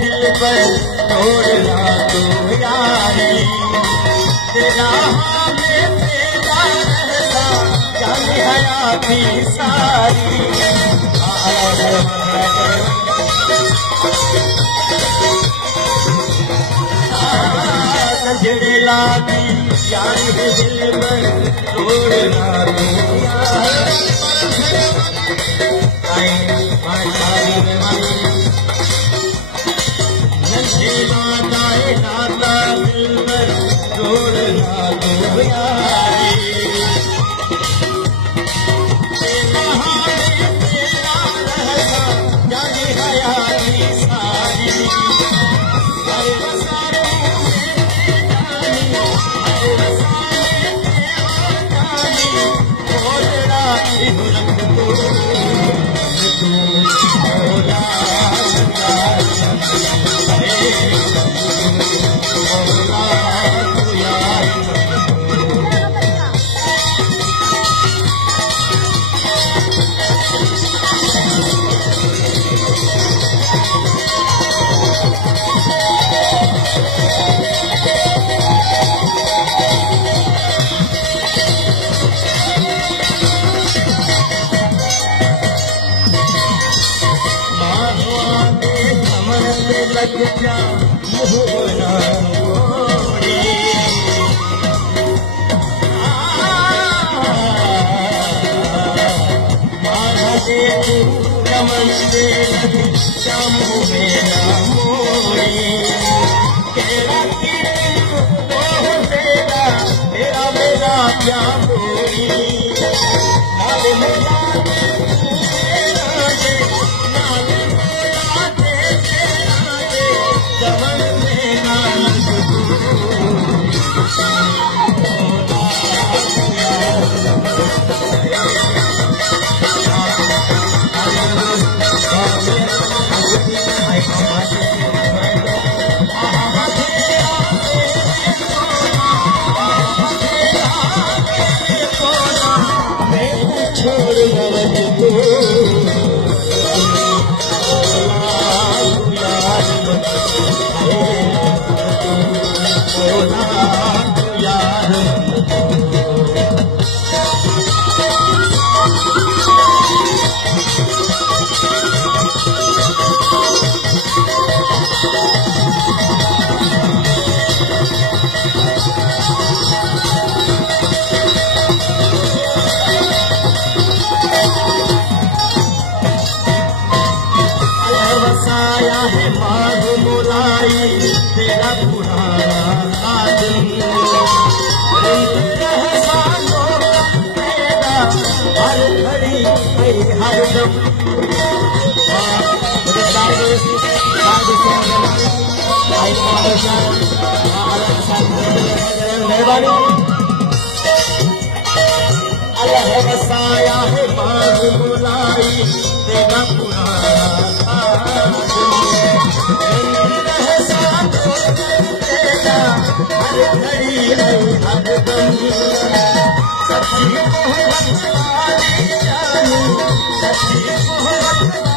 दिल पर तोड़ना तो यारी तेरा हमें तेरा रहता जाने हयाती सारी नजरे लागी यारी है दिल पर तोड़ना तो लग जा मोहना मोरी माधे रमन दे जामू मेरा मोरी तेरा तेरा तेरा मेरा क्या मोरी नाल मेरा तेरा पुराना आदमी तेरा हर घड़ी हर दम मेहरबानी अल्लाह बसाया है बाग बुलाई तेरा पुराना हर घड़ी हर दम सच्ची मोहब्बत वाली जानू सच्ची मोहब्बत